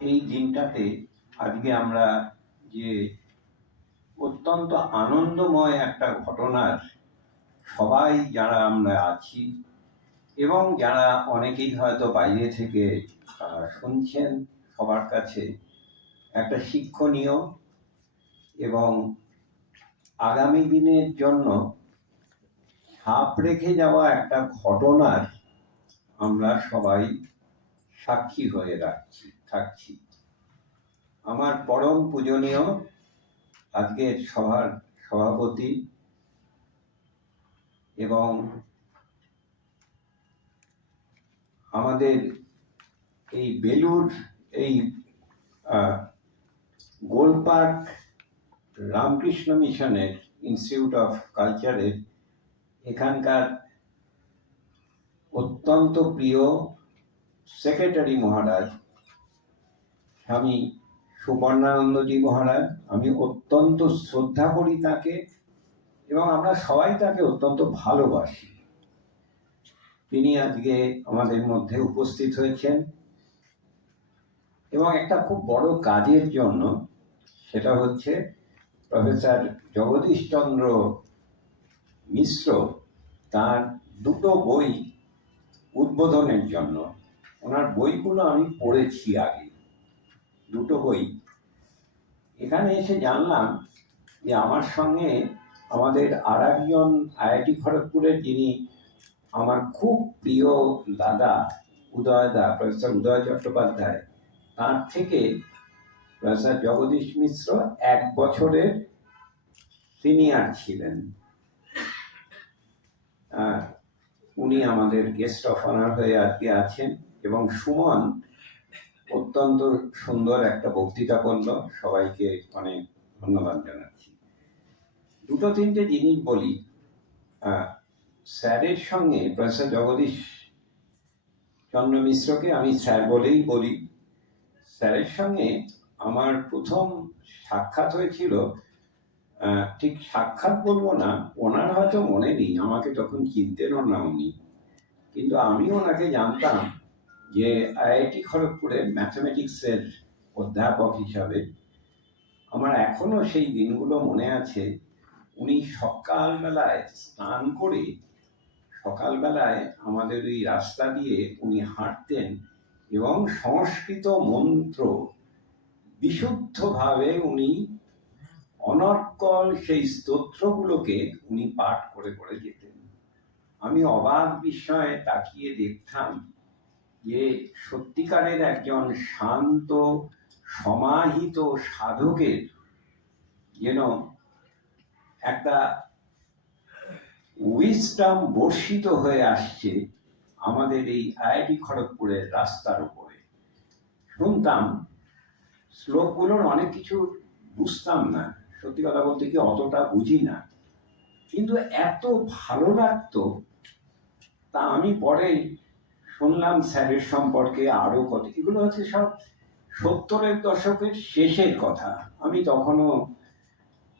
এই দিনটাতে আজকে আমরা যে অত্যন্ত আনন্দময় একটা ঘটনার সবাই যারা আমরা আছি এবং যারা অনেকেই হয়তো বাইরে থেকে শুনছেন, সবার কাছে একটা শিক্ষণীয় এবং আগামী দিনের জন্য ছাপ রেখে যাওয়া একটা ঘটনার আমরা সবাই সাক্ষী হয়ে থাকছি। আমার পরম পূজনীয় আজকের সভার সভাপতি এবং আমাদের এই বেলুর এই গোলপার্ক রামকৃষ্ণ মিশনের ইনস্টিটিউট অফ কালচারের এখানকার অত্যন্ত প্রিয় সেক্রেটারি মহারাজ স্বামী সুবর্ণানন্দজি মহারাজ, আমি অত্যন্ত শ্রদ্ধা করি তাকে এবং আমরা সবাই তাকে অত্যন্ত ভালোবাসি। তিনি আজকে আমাদের মধ্যে উপস্থিত হয়েছেন এবং একটা খুব বড় কাজের জন্য, সেটা হচ্ছে প্রফেসর জগদীশচন্দ্র মিশ্র তার দুটো বই উদ্বোধনের জন্য। ওনার বইগুলো আমি পড়েছি আগে, দুটো বই। এখানে এসে জানলাম যে আমার সঙ্গে আমাদের আর একজন আইআইটি খড়গপুরের, যিনি আমার খুব প্রিয় দাদা প্রফেসর উদয় চট্টোপাধ্যায়, তার থেকে প্রফেসর জগদীশ মিশ্র 1 বছরের সিনিয়র ছিলেন। উনি আমাদের গেস্ট অফ অনার হয়ে আজকে আছেন এবং সুমন অত্যন্ত সুন্দর একটা বক্তৃতা করল। সবাইকে অনেক ধন্যবাদ জানাচ্ছি। দুটো তিনটে জিনিস বলি। স্যারের সঙ্গে প্রফেসর জগদীশ চন্দ্র মিশ্রকে আমি স্যার বলেই বলি। স্যারের সঙ্গে আমার প্রথম সাক্ষাৎ হয়েছিল, ঠিক সাক্ষাৎ বলবো না, ওনার হয়তো মনে নেই, আমাকে তখন চিনতেনও না উনি, কিন্তু আমি ওনাকে জানতাম যে আইআইটি খড়গপুরের ম্যাথমেটিক্সের অধ্যাপক হিসাবে। আমার এখনো সেই দিনগুলো মনে আছে। উনি সকালবেলায় স্নান করে সকালবেলায় আমাদের ওই রাস্তা দিয়ে উনি হাঁটতেন এবং সংস্কৃত মন্ত্র বিশুদ্ধভাবে উনি অনর্গল সেই স্তোত্রগুলোকে উনি পাঠ করে করে যেতেন। আমি অবাক বিস্ময়ে তাকিয়ে দেখতাম যে সত্যিকারের একজন শান্ত সমাহিত সাধকের যেন একটা উইজডম বর্ষিত হয়ে আসছে আমাদের এই আইআইটি খড়গপুরের রাস্তার উপরে। শুনতাম শ্লোকগুলোর অনেক কিছু বুঝতাম না, সত্যি কথা বলতে কি অতটা বুঝি না, কিন্তু এত ভালো লাগতো। তা আমি পরে শুনলাম স্যারের সম্পর্কে আরো কত, এগুলো হচ্ছে সব 70-এর দশকের শেষের কথা। আমি তখনও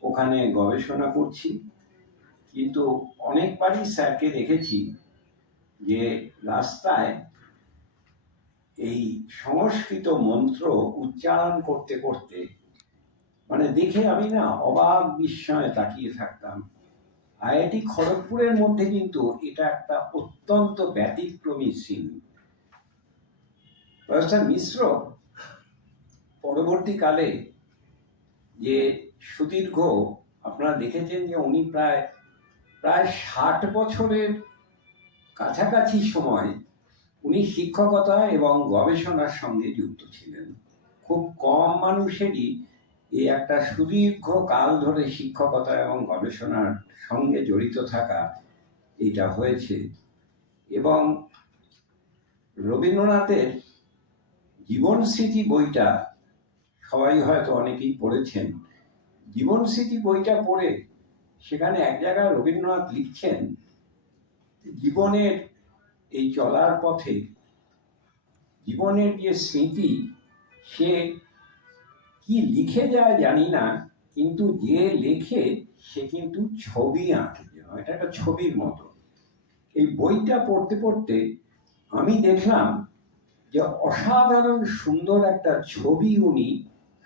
ওখানে গবেষণা করছি, কিন্তু অনেকবারই স্যারকে দেখেছি যে রাস্তায় এই সংস্কৃত মন্ত্র উচ্চারণ করতে করতে, মানে দেখে আমি না অবাক বিস্ময়ে তাকিয়ে থাকতাম। আইআইটি খড়গপুরের মধ্যে কিন্তু এটা একটা অত্যন্ত ব্যতিক্রমী সিন। প্রফেসর মিশ্র পরবর্তীকালে যে সুদীর্ঘ, আপনারা দেখেছেন যে উনি প্রায় 60 বছরের কাছাকাছি সময় উনি শিক্ষকতা এবং গবেষণার সঙ্গে যুক্ত ছিলেন। খুব কম মানুষেরই এই একটা সুদীর্ঘ কাল ধরে শিক্ষকতা এবং গবেষণার সঙ্গে জড়িত থাকা এটা হয়েছে। এবং রবীন্দ্রনাথের জীবন স্মৃতি বইটা সবাই হয়তো অনেকেই পড়েছেন। জীবন স্মৃতি বইটা পড়ে সেখানে এক জায়গায় রবীন্দ্রনাথ লিখছেন, জীবনের এই চলার পথে জীবনের যে স্মৃতি, সে কি লিখে যায় জানি না, কিন্তু যে লেখে সে কিন্তু ছবি আঁকে, এটা একটা ছবির মতো। এই বইটা পড়তে পড়তে আমি দেখলাম যে অসাধারণ সুন্দর একটা ছবি উনি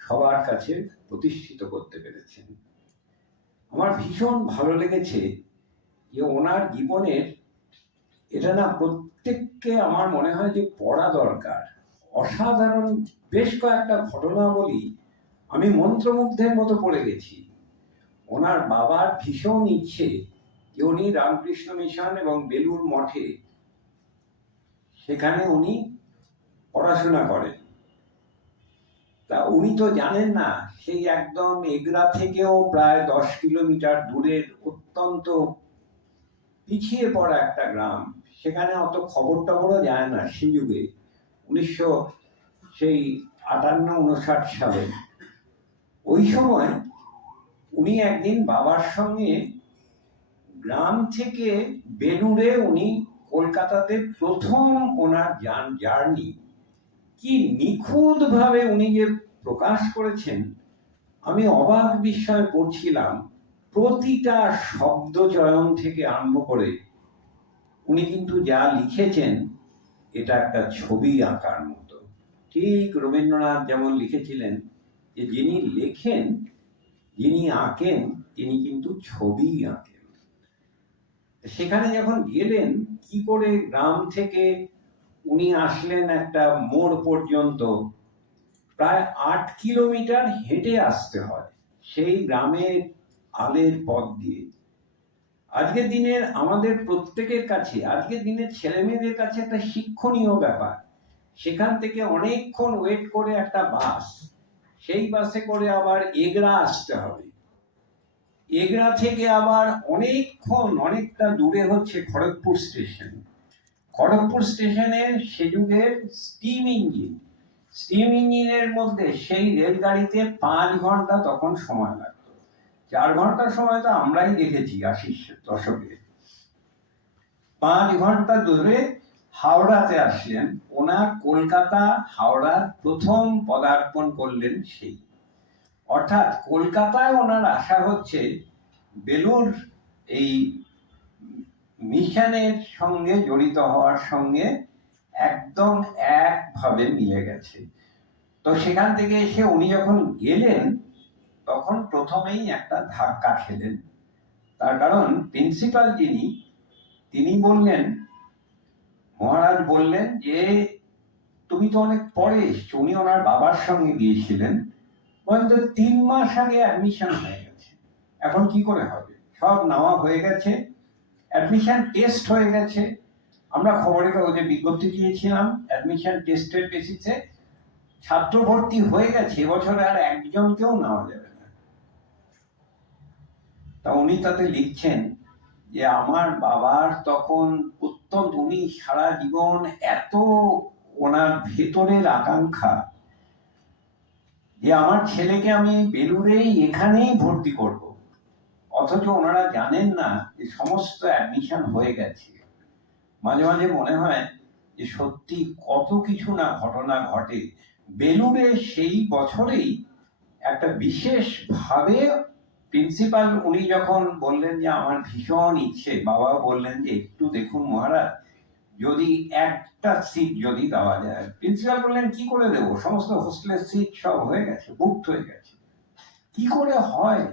সবার কাছে প্রতিষ্ঠিত করতে পেরেছেন। আমার ভীষণ ভালো লেগেছে যে ওনার জীবনের এটা না প্রত্যেককে আমার মনে হয় যে পড়া দরকার। অসাধারণ বেশ কয়েকটা ঘটনা বলি, আমি মন্ত্রমুগ্ধের মতো পড়ে গেছি। ওনার বাবার ভীষণ ইচ্ছে যে উনি রামকৃষ্ণ মিশন এবং বেলুড় মঠে সেখানে উনি পড়াশোনা করেন। তা উনি তো জানেন না, সেই একদম এগরা থেকেও প্রায় 10 কিলোমিটার দূরের অত্যন্ত পিছিয়ে পড়া একটা গ্রাম, সেখানে অত খবর টবরও যায় না সেই যুগে, 1958-59 সালে। ওই সময় উনি একদিন বাবার সঙ্গে গ্রাম থেকে বেলুড়ে উনি কলকাতাতে প্রথম ওনার জার্নি কি নিখুঁত ভাবে উনি যে প্রকাশ করেছেন, আমি অবাক বিস্ময়ে পড়ছিলাম। প্রতিটা শব্দ চয়ন থেকে আরম্ভ করে উনি কিন্তু যা লিখেছেন এটা একটা ছবি আঁকার মতো। ঠিক রবীন্দ্রনাথ যেমন লিখেছিলেন যে যিনি লেখেন, যিনি আঁকেন, তিনি কিন্তু ছবি আঁকেন। সেখানে যখন গেলেন, কি করে গ্রাম থেকে উনি আসলেন একটা মোড় পর্যন্ত, প্রায় 8 কিলোমিটার হেঁটে আসতে হয় সেই গ্রামের আলের পথ দিয়ে। আজকের দিনের আমাদের প্রত্যেকের কাছে, আজকের দিনের ছেলে মেয়েদের কাছে একটা শিক্ষণীয় ব্যাপার। সেখান থেকে অনেকক্ষণ ওয়েট করে একটা বাস, সেই বাসে করে আবার এগরা আসতে হবে। এগরা থেকে আবার অনেকটা দূরে হচ্ছে খড়গপুর স্টেশন। খড়গপুর স্টেশনে সে যুগের স্টিম ইঞ্জিনের মধ্যে সেই রেলগাড়িতে 5 ঘন্টা তখন সময় লাগতো। 4 ঘন্টার সময় তো আমরাই দেখেছি 80 দশকে। 5 ঘন্টা ধরে হাওড়াতে আসলেন। ওনার কলকাতা হাওড়ার প্রথম পদার্পণ করলেন সেই। অর্থাৎ কলকাতায় ওনার আসা হচ্ছে বেলুড় এই মিশনের সঙ্গে জড়িত হওয়ার সঙ্গে একদম একভাবে মিলে গেছে। তো সেখান থেকে এসে উনি যখন গেলেন, তখন প্রথমেই একটা ধাক্কা খেলেন। তার কারণ প্রিন্সিপাল তিনি বললেন, মহারাজ বললেন যে তুমি তো অনেক পরে এসছো। উনি ওনার বাবার সঙ্গে গিয়েছিলেন, বলতে 3 মাস আগে অ্যাডমিশন হয়ে গেছে, এখন কি করে হবে? সব নেওয়া হয়ে গেছে, অ্যাডমিশন টেস্ট হয়ে গেছে, আমরা খবরের কাগজে বিজ্ঞপ্তি দিয়েছিলাম, অ্যাডমিশন টেস্টের বেসিসে ছাত্র ভর্তি হয়ে গেছে, এবছরে আর একজনকেও নেওয়া যাবে না। তা উনি তাতে লিখছেন যে আমার বাবার তখন অত্যন্ত, উনি সারা জীবন এত ওনার ভেতরের আকাঙ্ক্ষা যে আমার ছেলেকে আমি বেলুড়েই এখানেই ভর্তি করব, অথচ ওনারা জানেন না যে সমস্ত অ্যাডমিশন হয়ে গেছে। মাঝে মাঝে মনে হয় যে সত্যি কত কিছু না ঘটনা ঘটে। বেলুড়ে সেই বছরেই একটা বিশেষ ভাবে প্রিন্সিপাল উনি যখন বললেন যে আমার ভীষণ ইচ্ছে, বাবা বললেন যে একটু দেখুন মহারাজ, যদি একটা সিট যদি দেওয়া যায়। প্রিন্সিপাল বললেন কি করে দেবো, সমস্ত হোস্টেলের সিট সব হয়ে গেছে, বুকড হয়ে গেছে, কি করে হয়?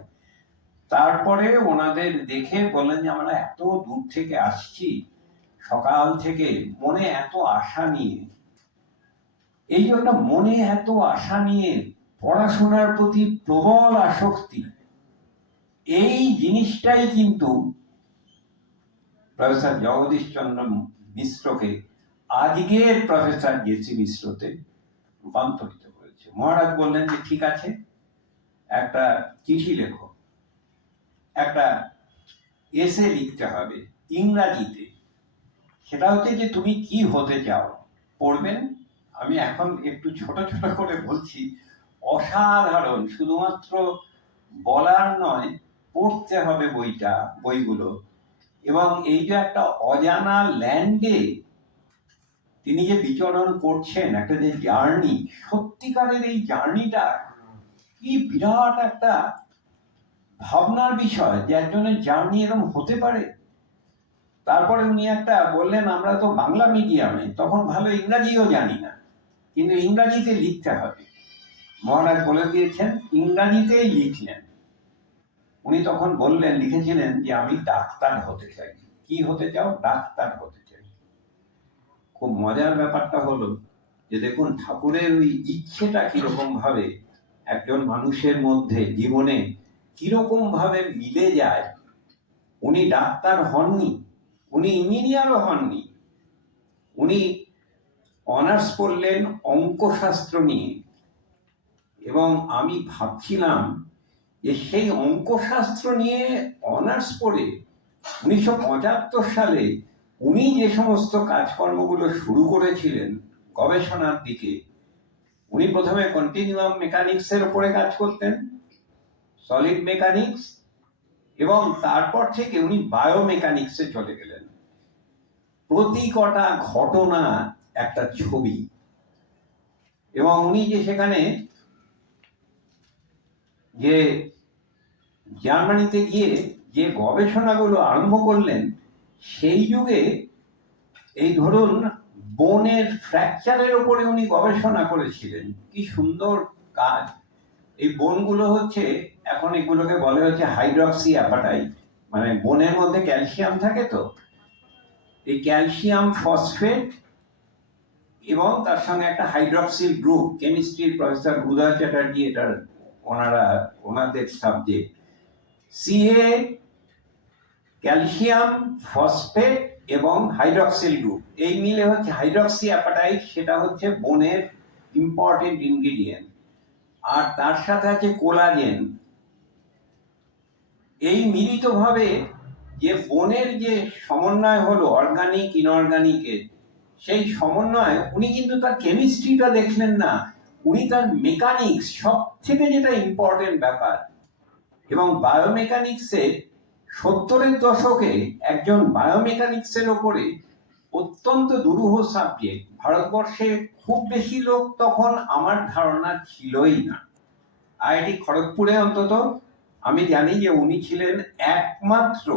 তারপরে ওনাদের দেখে বললেন যে আমরা এত দূর থেকে আসছি, সকাল থেকে মনে এত আশা নিয়ে, এই জন্য মনে এত আশা নিয়ে পড়াশোনার প্রতি প্রবল আসক্তি, এই জিনিসটাই কিন্তু প্রফেসর জগদীশ চন্দ্র মিশ্রকে আজকের প্রফেসর জেসি মিশ্রতে রূপান্তরিত করেছে। মহারাজ বললেন যে ঠিক আছে, একটা চিঠি লেখো, একটা এসে লিখতে হবে ইংরাজিতে, সেটা হচ্ছে যে তুমি কি হতে চাও, পড়বেন। আমি এখন একটু ছোট ছোট করে বলছি, অসাধারণ, শুধুমাত্র বলার নয়, পড়তে হবে বইগুলো। এবং এই যে একটা অজানা ল্যান্ডে তিনি যে বিচরণ করছেন, একটা যে জার্নি, সত্যিকারের এই জার্নিটা কি বিরাট একটা ভাবনার বিষয় যে একজনের জার্নি এরকম হতে পারে। তারপরে উনি একটা বললেন, আমরা তো বাংলা মিডিয়ামে, তখন ভালো ইংরাজিও জানি না, কিন্তু ইংরাজিতে লিখতে হবে। মহারাজ বলে দিয়েছেন, ইংরাজিতেই লিখলেন। উনি তখন বললেন, লিখেছিলেন যে আমি ডাক্তার হতে চাই। কি হতে চাও? ডাক্তার হতে চাই। খুব মজার ব্যাপারটা হলো যে দেখুন ঠাকুরের ওই ইচ্ছেটা কিরকম ভাবে একজন মানুষের মধ্যে জীবনে কিরকম ভাবে মিলে যায়। উনি ডাক্তার হননি, উনি ইঞ্জিনিয়ারও হননি, উনি অনার্স করলেন অঙ্কশাস্ত্র নিয়ে। এবং আমি ভাবছিলাম যে সেই অঙ্কশাস্ত্র নিয়ে অনার্স পড়ে 1975 সালে উনি যে সমস্ত কাজকর্মগুলো শুরু করেছিলেন গবেষণার দিকে, উনি প্রথমে কন্টিনিউয়াম মেকানিক্সের উপরে কাজ করতেন, সলিড মেকানিক্স, এবং তারপর থেকে উনি বায়োমেকানিক্সে চলে গেলেন। প্রতি কটা ঘটনা একটা ছবি। এবং উনি যে সেখানে যে জার্মানিতে গিয়ে যে গবেষণাগুলো আরম্ভ করলেন, সেই যুগে এই ধরুন বোনের ফ্র্যাকচারের উপরে উনি গবেষণা করেছিলেন। কি সুন্দর কাজ! এই বোনগুলো হচ্ছে, এখন এগুলোকে বলে হচ্ছে হাইড্রক্সি অ্যাপাটাইট, মানে বোনের মধ্যে ক্যালসিয়াম থাকে, তো এই ক্যালসিয়াম ফসফেট এবং তার সঙ্গে একটা হাইড্রক্সিল গ্রুপ, কেমিস্ট্রির প্রফেসর উদয় চ্যাটার্জি এটার ওনাদের সাবজেক্ট। সিএ, ক্যালসিয়াম, ফসফেট এবং হাইড্রক্সিল গ্রুপ, এই মিলে হচ্ছে হাইড্রক্সি অ্যাপাটাইট। সেটা হচ্ছে বোনের ইম্পর্টেন্ট ইনগ্রিডিয়েন্ট। আর তার সাথে আছে কোলাজেন। এই মিলিতভাবে যে বোনের যে সমন্বয় হলো অর্গানিক ইনঅর্গানিকের, সেই সমন্বয় উনি কিন্তু তার কেমিস্ট্রিটা দেখলেন না, উনি তার মেকানিক্স, সব থেকে যেটা ইম্পর্টেন্ট ব্যাপার। এবং বায়োমেকানিক্সের 70-এর দশকে একজন বায়োমেকানিক্সের ওপরে অত্যন্ত দুরূহ সাবজেক্ট, ভারতবর্ষে খুব বেশি লোক তখন আমার ধারণা ছিলই না। আইআইটি খড়গপুরে অন্তত আমি জানি যে উনি ছিলেন একমাত্র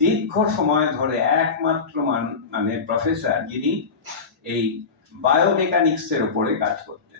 দীর্ঘ সময় ধরে একমাত্র মানে প্রফেসর যিনি এই বায়োমেকানিক্সের উপরে কাজ করতেন।